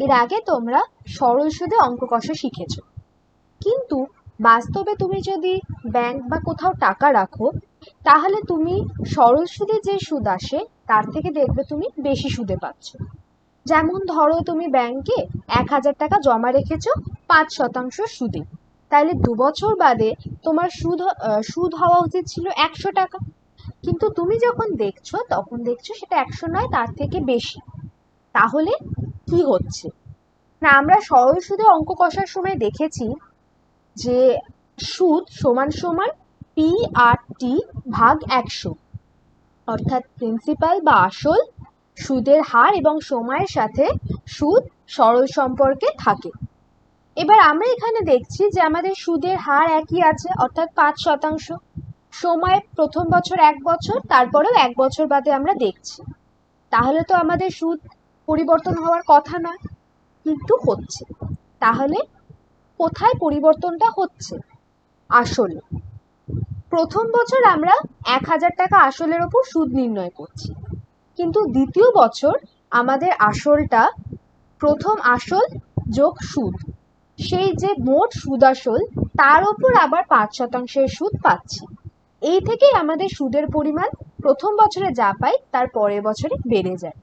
এর আগে তোমরা সরল সুদে অঙ্ক কষা শিখেছো, কিন্তু বাস্তবে তুমি যদি ব্যাংক বা কোথাও টাকা রাখো, তাহলে তুমি সরল সুদে যে সুদ আসে তার থেকে দেখবে তুমি বেশি সুদে পাচ্ছ। যেমন ধরো তুমি ব্যাংকে 1,000 টাকা জমা রেখেছো 5% সুদে, তাহলে 2 বছর বাদে তোমার সুদ হওয়া উচিত ছিল 100 টাকা, কিন্তু তুমি যখন দেখছো তখন দেখছো সেটা 100 নয়, তার থেকে বেশি। তাহলে কি হচ্ছে না, আমরা সরল সুদে অঙ্ক কষার সময় দেখেছি যে সুদ সমান সমান পি আর টি ভাগ 100, অর্থাৎ প্রিন্সিপাল বা আসল, সুদের হার এবং সময়ের সাথে সুদ সরল সম্পর্কে থাকে। এবার আমরা এখানে দেখছি যে আমাদের সুদের হার একই আছে, অর্থাৎ 5%। সময় প্রথম বছর 1 বছর, তারপরেও 1 বছর বাদে আমরা দেখছি, তাহলে তো আমাদের সুদ পরিবর্তন হওয়ার কথা নয়, কিন্তু হচ্ছে। তাহলে কোথায় পরিবর্তনটা হচ্ছে? আসলে প্রথম বছর আমরা 1,000 টাকা আসলের ওপর সুদ নির্ণয় করছি, কিন্তু দ্বিতীয় বছর আমাদের আসলটা প্রথম আসল যোগ সুদ, সেই যে মোট সুদ আসল তার ওপর আবার 5%-এর সুদ পাচ্ছি। এই থেকেই আমাদের সুদের পরিমাণ প্রথম বছরে যা পাই তার পরের বছরে বেড়ে যায়।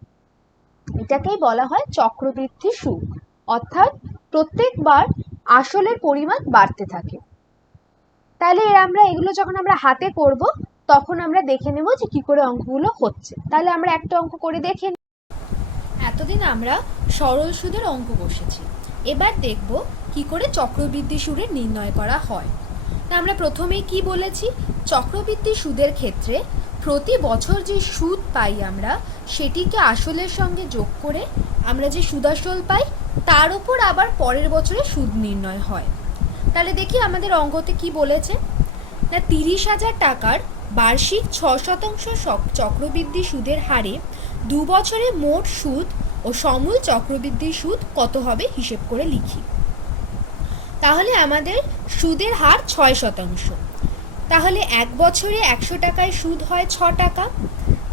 এটাকেই বলা হয় চক্রবৃদ্ধি সুদ, অর্থাৎ প্রত্যেকবার আসলের পরিমাণ বাড়তে থাকে। তাহলে এগুলো যখন আমরা হাতে করব তখন আমরা দেখে নেব যে কি করে অঙ্কগুলো হচ্ছে। তাহলে আমরা একটা অঙ্ক করে দেখে নিই। এতদিন আমরা সরল সুদের অঙ্ক কষেছি, এবার দেখব কি করে চক্রবৃদ্ধি সুদের নির্ণয় করা হয়। তা আমরা প্রথমেই কি বলেছি, চক্রবৃদ্ধি সুদের ক্ষেত্রে প্রতি বছর যে সুদ পাই আমরা সেটিকে আসলের সঙ্গে যোগ করে আমরা যে সুদাসল পাই তার উপর আবার পরের বছরে সুদ নির্ণয় হয়। তাহলে দেখি আমাদের অঙ্কতে কি বলেছে না, 30,000 টাকার বার্ষিক 6% চক্রবৃদ্ধি সুদের হারে 2 বছরে মোট সুদ ও সমূল চক্রবৃদ্ধি সুদ কত হবে হিসেব করে লিখি। তাহলে আমাদের সুদের হার 6%, তাহলে 1 বছরে 100 টাকায় সুদ হয় 6 টাকা,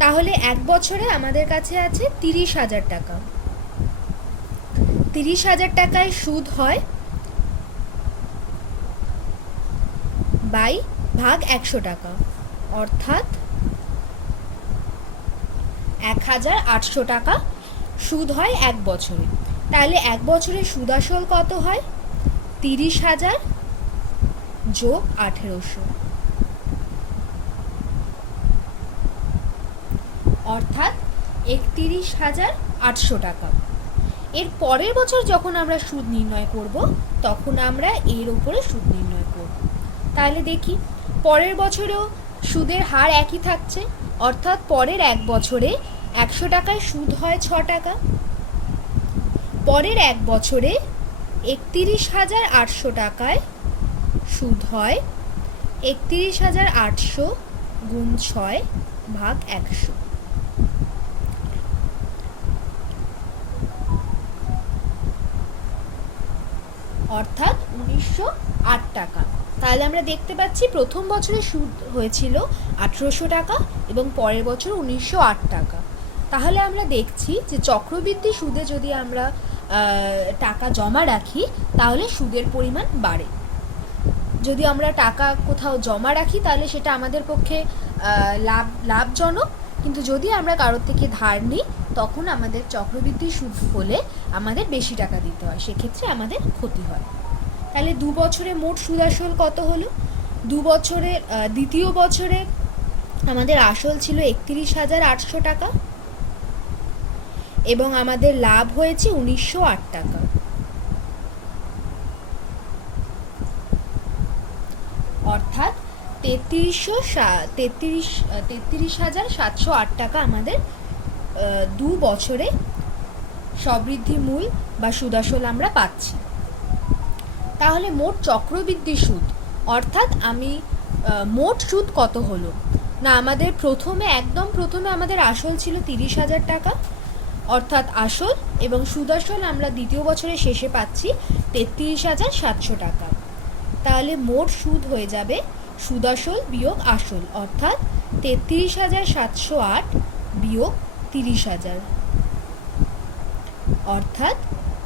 তাহলে 1 বছরে আমাদের কাছে আছে 30,000 টাকা। 30,000 টাকায় সুদ হয় বাই ভাগ 100 টাকা, অর্থাৎ 1,800 টাকা সুদ হয় 1 বছরে। তাহলে 1 বছরে সুদ আসল কত হয়? 30,000 যোগ 1,800, অর্থাৎ 31,800 টাকা। এর পরের বছর যখন আমরা সুদ নির্ণয় করব তখন আমরা এর উপরে সুদ নির্ণয় করব। তাহলে দেখি পরের বছরেও সুদের হার একই থাকছে, অর্থাৎ পরের 1 বছরে 100 টাকায় সুদ হয় 6 টাকা, পরের 1 বছরে 31,800 টাকায় সুদ হয় 31,800 গুণ 6 ভাগ 100, অর্থাৎ 1,908 টাকা। তাহলে আমরা দেখতে পাচ্ছি প্রথম বছরে সুদ হয়েছিল 1,800 টাকা এবং পরের বছর 1,908 টাকা। তাহলে আমরা দেখছি যে চক্রবৃদ্ধি সুদে যদি আমরা টাকা জমা রাখি তাহলে সুদের পরিমাণ বাড়ে। যদি আমরা টাকা কোথাও জমা রাখি তাহলে সেটা আমাদের পক্ষে লাভজনক, কিন্তু যদি আমরা কারোর থেকে ধার নিই তখন আমাদের চক্রবৃদ্ধি সুদ হলে আমাদের বেশি টাকা দিতে হয়, সেক্ষেত্রে আমাদের ক্ষতি হয়। তাহলে 2 বছরে মোট সুদ আসল কত হলো? 2 বছরে দ্বিতীয় বছরে আমাদের আসল ছিল 31,800 টাকা এবং আমাদের লাভ হয়েছে 1,908 টাকা, অর্থাৎ 33,708 টাকা আমাদের 2 বছরে সবৃদ্ধি মূল বা সুদাসল আমরা পাচ্ছি। তাহলে মোট চক্রবৃদ্ধি সুদ, অর্থাৎ আমি মোট সুদ কত হলো না, আমাদের একদম প্রথমে আমাদের আসল ছিল 30,000 টাকা, অর্থাৎ আসল এবং সুদাসল আমরা দ্বিতীয় বছরের শেষে পাচ্ছি 33,700 টাকা। তাহলে মোট সুদ হয়ে যাবে সুদাসল বিয়োগ আসল, অর্থাৎ 33,708 বিয়োগ 30,000, অর্থাৎ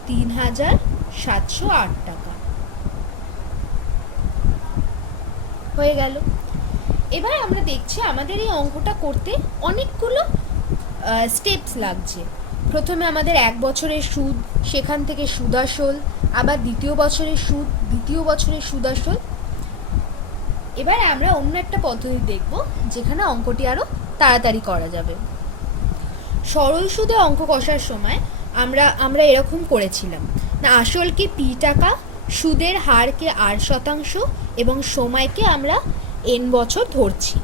3,708 টাকা হয়ে গেল। এবার আমরা দেখছি আমাদের এই অঙ্কটা করতে অনেকগুলো স্টেপস লাগছে। প্রথমে আমাদের 1 বছরের সুদ, সেখান থেকে সুদাসল, আবার দ্বিতীয় বছরের সুদ, দ্বিতীয় বছরের সুদাসল। এবার আমরা অন্য একটা পদ্ধতি দেখব যেখানে অঙ্কটি আরও তাড়াতাড়ি করা যাবে। সরল সুদে অঙ্ক কষার সময় আমরা এরকম করেছিলাম না, আসলকে পি টাকা, সুদের হারকে R% এবং সময়কে আমরা n বছর ধরছি।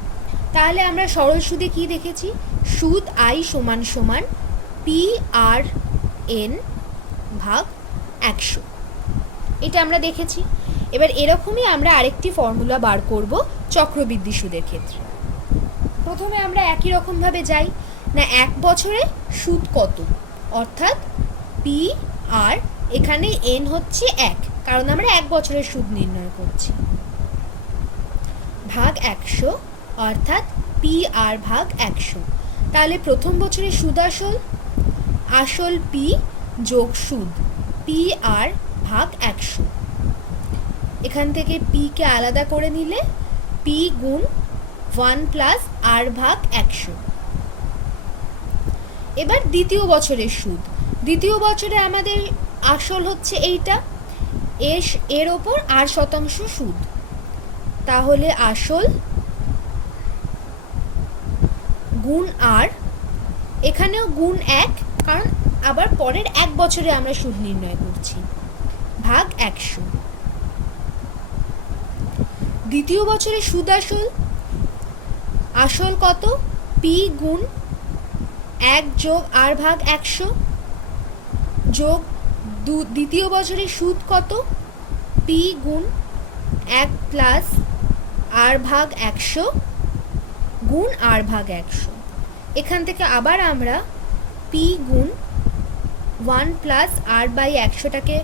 তাহলে আমরা সরল সুদে কি দেখেছি, সুদ I = PRN ভাগ 100, এটা আমরা দেখেছি। এবার এরকমই আমরা আরেকটি ফর্মুলা বার করব চক্রবৃদ্ধি সুদের ক্ষেত্রে। প্রথমে আমরা একই রকমভাবে যাই না, 1 বছরে সুদ কত, অর্থাৎ PR, এখানে n হচ্ছে 1, কারণ আমরা 1 বছরের সুদ নির্ণয় করছি, ভাগ 100, অর্থাৎ PR ভাগ 100। তাহলে প্রথম বছরের সুদ আসল P যোগ সুদ PR ভাগ 100। এখান থেকে P কে আলাদা করে নিলে P গুণ 1 + R ভাগ 100। এবার দ্বিতীয় বছরের সুদ, দ্বিতীয় বছরে আমাদের আসল হচ্ছে এইটা, এর ওপর R% সুদ, তাহলে আসল গুণ R, এখানেও গুণ 1, কারণ আবার পরের 1 বছরে আমরা সুদ নির্ণয় করছি, ভাগ 100। দ্বিতীয় বছরের সুদ আসল কত, P গুণ 1 যোগ R ভাগ 100 যোগ দ্বিতীয় বছরের সুদ কত, P গুণ 1 + R ভাগ 100 গুণ R ভাগ 100। এখান থেকে আবার আমরা P গুণ 1 + R/100টাকে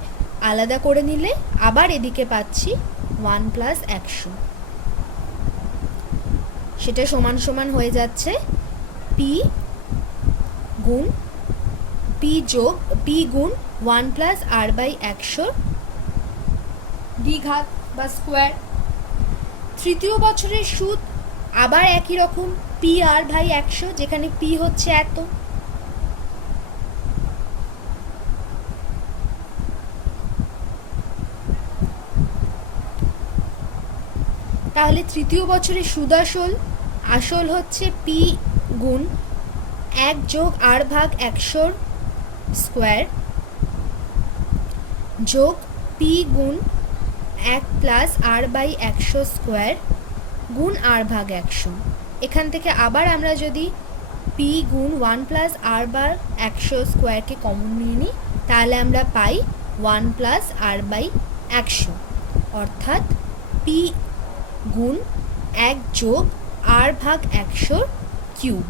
আলাদা করে নিলে আবার এদিকে পাচ্ছি 1 + 100, সেটা সমান সমান হয়ে যাচ্ছে P গুণ 1 + R/100 দ্বিঘাত বা স্কোয়ার। তৃতীয় বছরের সুদ আবার একই রকম, PR/100, যেখানে P হচ্ছে এত। তাহলে তৃতীয় বছরের সুদ আসল হচ্ছে P গুণ 1 যোগ R ভাগ 100 স্কোয়ার যোগ P গুণ 1 + R/100 স্কোয়ার গুণ R ভাগ 100। এখান থেকে আবার আমরা যদি P গুণ 1 + R/100 স্কোয়ারকে কমন নিয়ে নিই, তাহলে আমরা পাই 1 + R/100, অর্থাৎ P গুণ 1 যোগ R ভাগ 100 কিউব।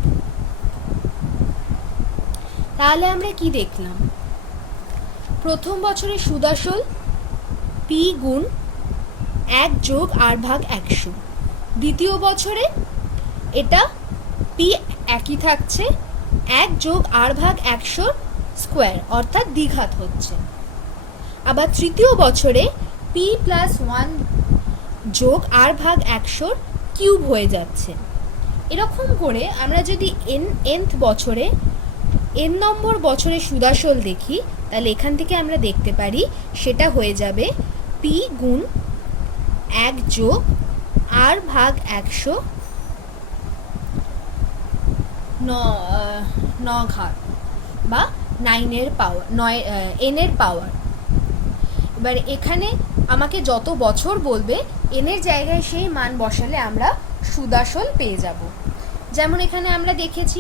তাহলে আমরা কি দেখলাম, প্রথম বছরের সুদ আসল P গুণ 1 যোগ R ভাগ 100, দ্বিতীয় বছরে এটা P একই থাকছে, 1 যোগ R ভাগ 100 স্কোয়ার, অর্থাৎ দ্বিঘাত হচ্ছে। আবার তৃতীয় বছরে P + 1 যোগ R ভাগ 100 কিউব হয়ে যাচ্ছে। এরকম করে আমরা যদি nth বছরে n নম্বর বছরে সুদাসল দেখি, তাহলে এখান থেকে আমরা দেখতে পারি সেটা হয়ে যাবে P গুণ 1 যোগ R ভাগ 100 9 ঘাত বা 9 এর পাওয়ার। এবার এখানে আমাকে যত বছর বলবে n এর জায়গায় সেই মান বসালে আমরা সুদাসল পেয়ে যাব। যেমন এখানে আমরা দেখেছি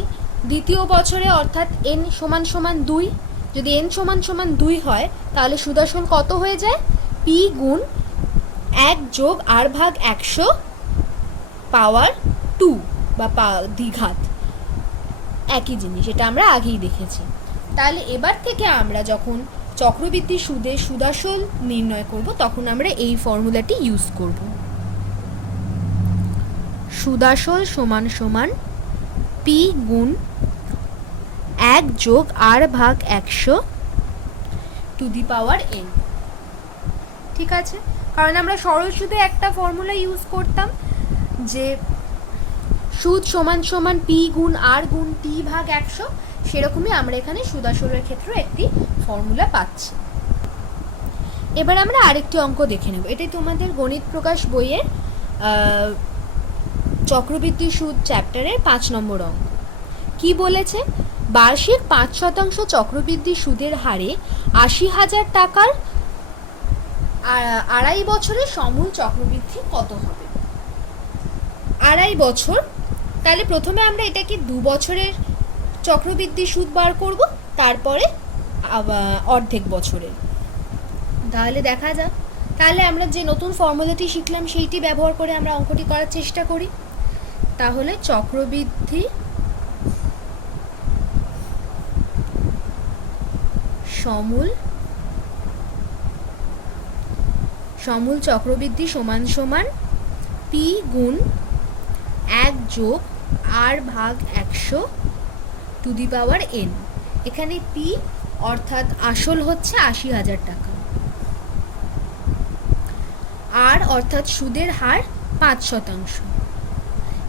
দ্বিতীয় বছরে, অর্থাৎ n = 2, যদি n = 2 হয় তাহলে সুদাসল কত হয়ে যায়, P গুণ 1 যোগ R ভাগ 100 পাওয়ার 2 বা দ্বিঘাত, একই জিনিস, এটা আমরা আগেই দেখেছি। তাহলে এবার থেকে আমরা যখন চক্রবৃদ্ধি সুদে সুদাসল নির্ণয় করব তখন আমরা এই ফর্মুলাটি ইউজ করব। সুদাসল = P গুণ 1 যোগ R ভাগ 100 টু দি পাওয়ার n। ঠিক আছে, কারণ আমরা সরল সুদে একটা ফর্মুলা ইউজ করতাম যে সুদ সমান সমান পি গুণ আর গুণ টি ভাগ 100, সেরকমই আমরা এখানে সুদ আসলের ক্ষেত্রে একটি ফর্মুলা পাচ্ছি। এবার আমরা আরেকটি অঙ্ক দেখে নেব। এটাই তোমাদের গণিত প্রকাশ বইয়ের চক্রবৃদ্ধি সুদ চ্যাপ্টারের 5 নম্বর অঙ্ক। কি বলেছে? বার্ষিক 5% চক্রবৃদ্ধি সুদের হারে 80,000 টাকার আড়াই বছরের সমূল চক্রবৃদ্ধি কত হবে? আড়াই বছর, তাহলে প্রথমে আমরা এটাকে 2 বছরের চক্রবৃদ্ধি সুদ বার করব, তারপরে অর্ধেক বছরের। তাহলে দেখা যাক। তাহলে আমরা যে নতুন ফর্মুলাটি শিখলাম সেইটি ব্যবহার করে আমরা অঙ্কটি করার চেষ্টা করি। তাহলে চক্রবৃদ্ধি সমূল চক্রবৃদ্ধি সমান সমান পি গুণ 1 যোগ আর ভাগ 100 টু দি পাওয়ার n। এখানে পি অর্থাৎ আসল হচ্ছে 80,000 টাকা, আর অর্থাৎ সুদের হার 5%,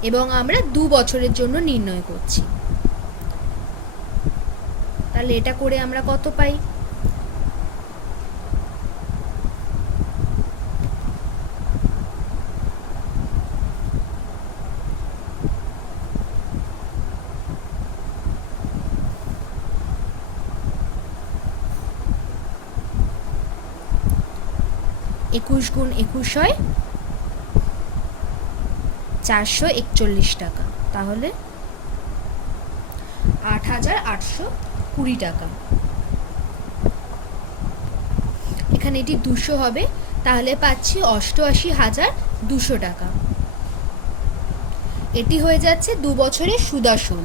এবং আমরা 2 বছরের জন্য নির্ণয় করছি। তাহলে এটা করে আমরা কত পাই? একুশ গুণ 21 হয় 441 টাকা, তাহলে 8,820 টাকা। এখানে এটি 200 হবে, তাহলে পাচ্ছি 88,200 টাকা। এটি হয়ে যাচ্ছে 2 বছরের সুদ আসল।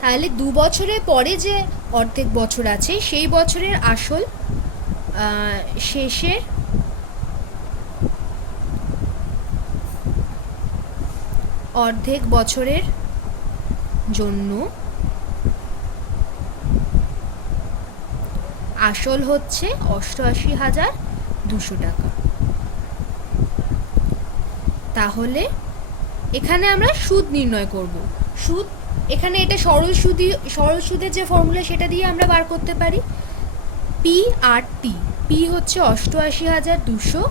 তাহলে 2 বছরের পরে যে অর্ধেক বছর আছে সেই বছরের আসল শেষের অর্ধেক বছরের জন্য আসল হচ্ছে 88,200 টাকা। তাহলে এখানে আমরা সুদ নির্ণয় করব। সুদ এখানে এটা সরল সুদের যে ফর্মুলা সেটা দিয়ে আমরা বার করতে পারি। পি আর টি, পি হচ্ছে 88,200,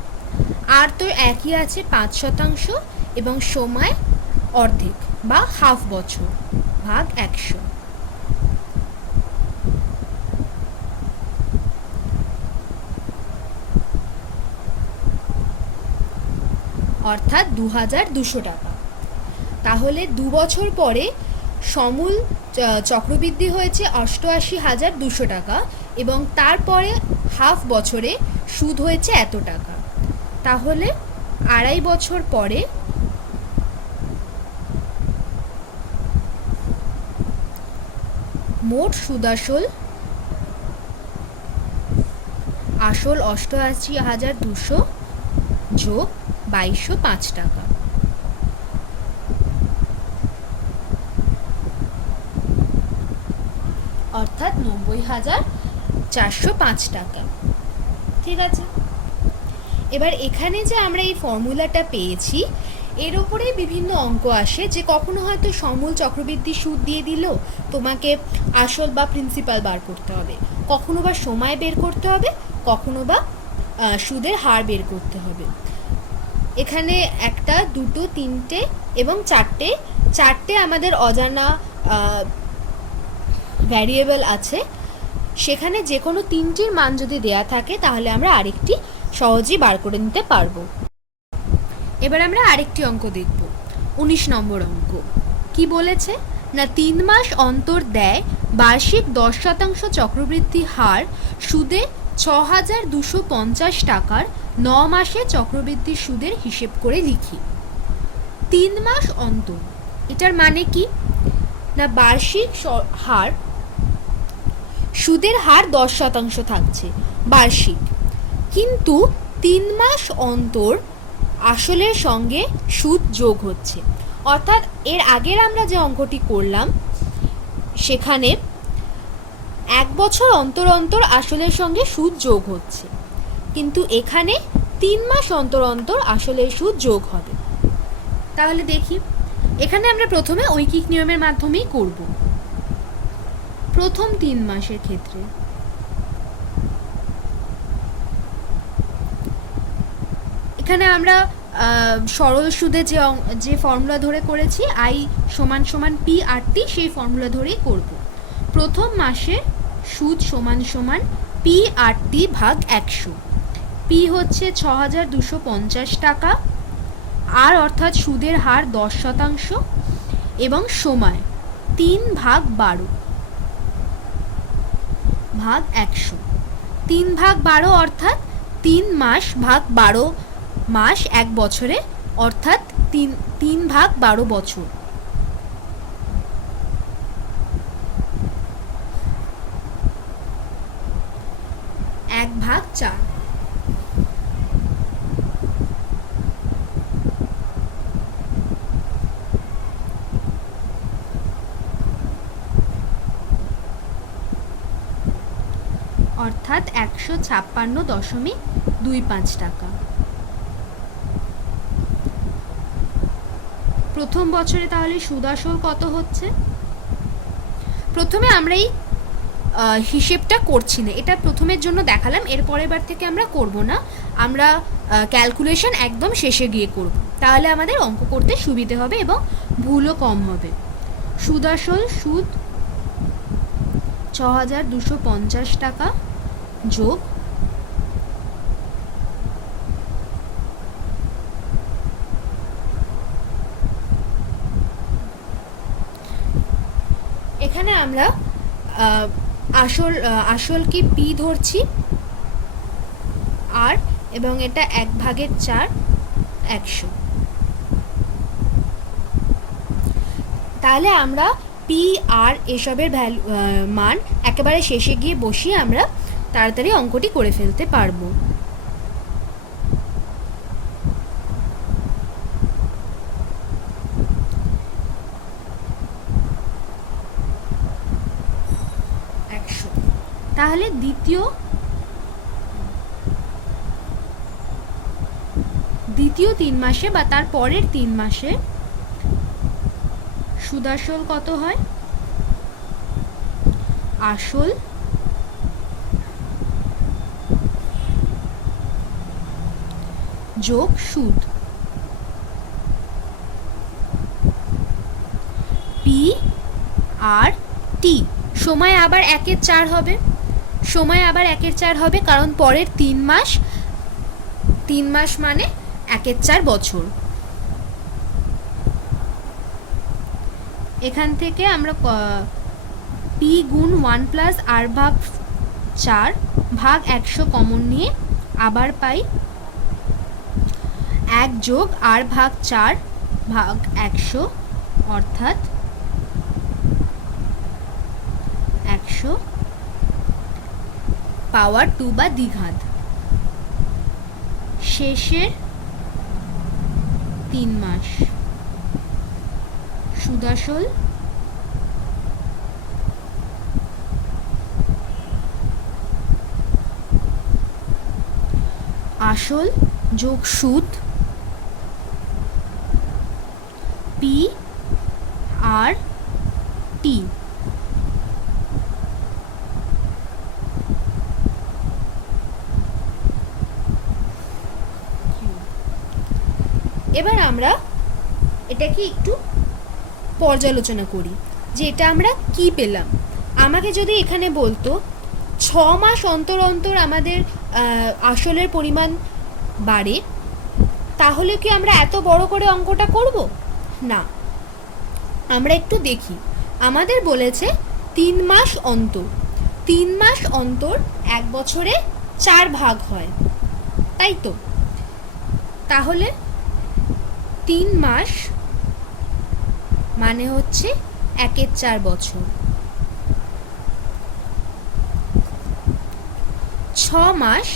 আর তো একই আছে 5% এবং সময় অর্ধেক বা হাফ বছর ভাগ 100। অর্থাৎ 2,200 টাকা। তাহলে 2 বছর পরে সমূল চক্রবৃদ্ধি হয়েছে 88,200 টাকা, এবং তারপরে হাফ বছরে সুদ হয়েছে এত টাকা। তাহলে আড়াই বছর পরে মোট সুদাসল আসল 88,200 যোগ 2,205 টাকা, অর্থাৎ 90,405 টাকা। ঠিক আছে, এবার এখানে যে আমরা এই ফর্মুলাটা পেয়েছি এর ওপরে বিভিন্ন অঙ্ক আসে, যে কখনো হয়তো সমূল চক্রবৃদ্ধি সুদ দিয়ে দিল, তোমাকে আসল বা প্রিন্সিপাল বার করতে হবে, কখনো বা সময় বের করতে হবে, কখনো বা সুদের হার বের করতে হবে। এখানে 1, 2, 3 এবং 4টে আমাদের অজানা ভ্যারিয়েবল আছে। সেখানে যে কোনো 3টির মান যদি দেয়া থাকে তাহলে আমরা আরেকটি সহজেই বার করে নিতে পারবো। এবার আমরা আরেকটি অঙ্ক দেখব, 19 নম্বর অঙ্ক। কি বলেছে না, 3 মাস অন্তর দেয় বার্ষিক 10% চক্রবৃদ্ধি হার সুদে 6,250 টাকার 9 মাসে চক্রবৃদ্ধি সুদের হিসেব করে লিখি। 3 মাস অন্তর, এটার মানে কি না, বার্ষিক হার সুদের হার 10% থাকছে বার্ষিক, কিন্তু 3 মাস অন্তর আসলের সঙ্গে সুদ যোগ হচ্ছে। অর্থাৎ এর আগের আমরা যে অঙ্কটি করলাম সেখানে 1 বছর অন্তর অন্তর আসলের সঙ্গে সুদ যোগ হচ্ছে, কিন্তু এখানে 3 মাস অন্তর অন্তর আসলের সুদ যোগ হবে। তাহলে দেখি, এখানে আমরা প্রথমে ঐকিক নিয়মের মাধ্যমেই করব। প্রথম 3 মাসের ক্ষেত্রে এখানে আমরা সরল সুদে যে ফর্মুলা ধরে করেছি আই সমান সমান পি আর টি, সেই ফর্মুলা ধরেই করব। প্রথম মাসে সুদ সমান সমান পি আর টি ভাগ 100। পি হচ্ছে ৬,২৫০ টাকা, আর অর্থাৎ সুদের হার 10% এবং সময় 3/12 ভাগ 100। 3/12 অর্থাৎ 3 মাস ভাগ 12 মাস 1 বছরে, অর্থাৎ 3/12 বছর। এক ভাগ 4। অর্থাৎ 156.25 টাকা। প্রথম বছরে তাহলে সুদ আসল কত হচ্ছে? প্রথমে আমরা এই হিসেবটা করছি না, এটা প্রথমের জন্য দেখালাম, এর পরের বার থেকে আমরা করব না, আমরা ক্যালকুলেশন একদম শেষে গিয়ে করব, তাহলে আমাদের অঙ্ক করতে সুবিধে হবে এবং ভুলও কম হবে। সুদ আসল সুদ ৬,২৫০ টাকা যোগ এখানে আমরা আসল কি পি ধরছি, আর এবং এটা 1/4 100। তাহলে আমরা পি আর এসবের ভ্যালু মান একেবারে শেষে গিয়ে বসিয়ে আমরা তাড়াতাড়ি অঙ্কটি করে ফেলতে পারবো। তাহলে দ্বিতীয় 3 মাসে বা তার পরের 3 মাসে সুদ আসল কত হয়? আসল যোগ সুদ পি আর টি, সময় আবার 1/4 হবে, সময় আবার 1/4 হবে, কারণ পরের 3 মাস মানে 1/4 বছর। এখান থেকে আমরা পি গুণ 1+r/4 ভাগ 100 কমন নিয়ে আবার পাই 1 যোগ r/4 ভাগ 100, অর্থাৎ 100 পাওয়ার 2 বা দ্বিঘাত। শেষের 3 মাস সুদ আসল আসল যোগ সুদ পি আর টি। এবার আমরা এটাকে একটু পর্যালোচনা করি যে এটা আমরা কি পেলাম। আমাকে যদি এখানে বলতো 6 মাস অন্তর অন্তর আমাদের আসলের পরিমাণ বাড়ে, তাহলে কি আমরা এত বড় করে অঙ্কটা করব? না, আমরা একটু দেখি। আমাদের বলেছে 3 মাস অন্তর, 3 মাস অন্তর 1 বছরে 4 ভাগ হয়, তাই তো? তাহলে 3 মাস মানে হচ্ছে 1/4 বছর। 6 মাস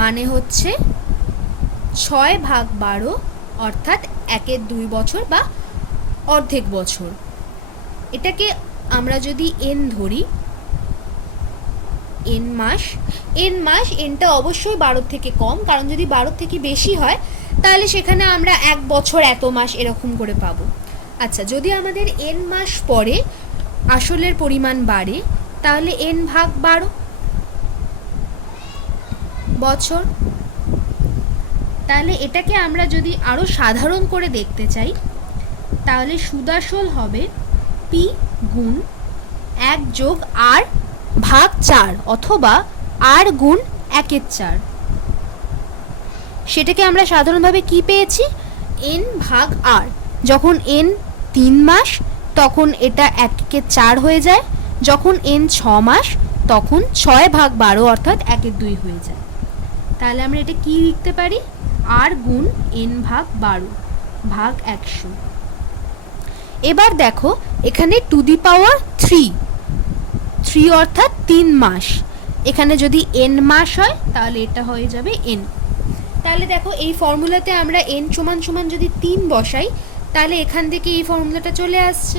মানে হচ্ছে 6/12, অর্থাৎ 1/2 বছর বা অর্ধেক বছর। এটাকে আমরা যদি n ধরি এন মাস। এনটা অবশ্যই 12 থেকে কম, কারণ যদি 12 থেকে বেশি হয় তাহলে সেখানে আমরা 1 বছর এত মাস এরকম করে পাবো। আচ্ছা, যদি আমাদের এন মাস পরে আসলের পরিমাণ বাড়ে তাহলে এন ভাগ 12 বছর। তাহলে এটাকে আমরা যদি আরো সাধারণ করে দেখতে চাই তাহলে সুদাসল হবে পি গুণ 1 যোগ আর ভাগ 4 অথবা আর গুণ 1/4। সেটাকে আমরা সাধারণভাবে কি পেয়েছি, এন ভাগ আর। যখন এন 3 মাস তখন এটা 1/4 হয়ে যায়, যখন এন 6 মাস তখন 6 ভাগ 12 অর্থাৎ 1/2 হয়ে যায়। তাহলে আমরা এটা কি লিখতে পারি, আর গুণ এন ভাগ 12 ভাগ 100। এবার দেখো এখানে টু দি পাওয়ার 3 অর্থাৎ 3 মাস। এখানে যদি এন মাস হয় তাহলে এটা হয়ে যাবে এন। তাহলে দেখো এই ফর্মুলাতে আমরা এন সমান সমান যদি 3 বসাই তাহলে এখান থেকে এই ফর্মুলাটা চলে আসছে।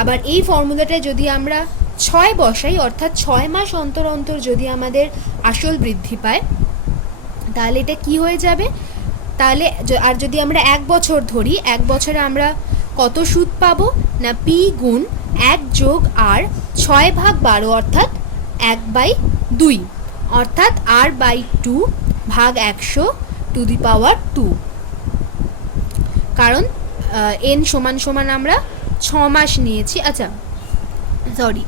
আবার এই ফর্মুলাটা যদি আমরা 6 বসাই অর্থাৎ 6 মাস অন্তর অন্তর যদি আমাদের আসল বৃদ্ধি পায় তাহলে এটা কি হয়ে যাবে, তাহলে আর যদি আমরা 1 বছর ধরি, 1 বছরে আমরা কত সুদ পাবো না পি গুণ 1 যোগ আর 6 ভাগ 12 অর্থাৎ 1/2 অর্থাৎ r/2 ভাগ 100 টু দি পাওয়ার 2। কারণ এন সমান সমান আমরা 6 মাস নিয়েছি। আচ্ছা সরি,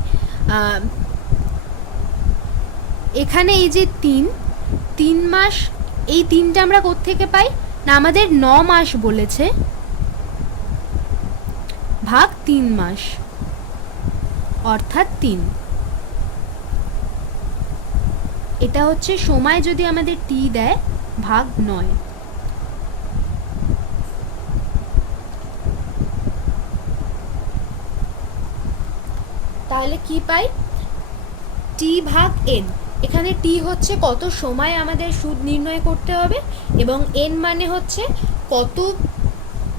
এখানে এই যে 3 মাস, এই 3টা আমরা কোত্থেকে পাই না, আমাদের 9 মাস বলেছে ভাগ 3 মাস অর্থাৎ 3। এটা হচ্ছে সময় যদি আমাদের টি দেয় ভাগ 9। তাহলে কি পাই, টি ভাগ এন। এখানে টি হচ্ছে কত সময় আমাদের সুদ নির্ণয় করতে হবে এবং এন মানে হচ্ছে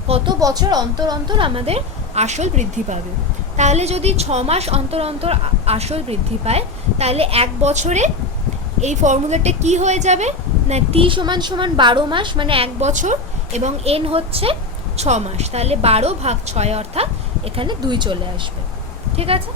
কত বছর অন্তর অন্তর আমাদের আসল বৃদ্ধি পাবে। তাহলে যদি 6 মাস অন্তর অন্তর আসল বৃদ্ধি পায় তাহলে 1 বছরে এই ফর্মুলাটা কি হয়ে যাবে না টি সমান সমান 12 মাস মানে 1 বছর এবং এন হচ্ছে 6 মাস। তাহলে 12 ভাগ 6 অর্থাৎ এখানে 2 চলে আসবে। ঠিক আছে।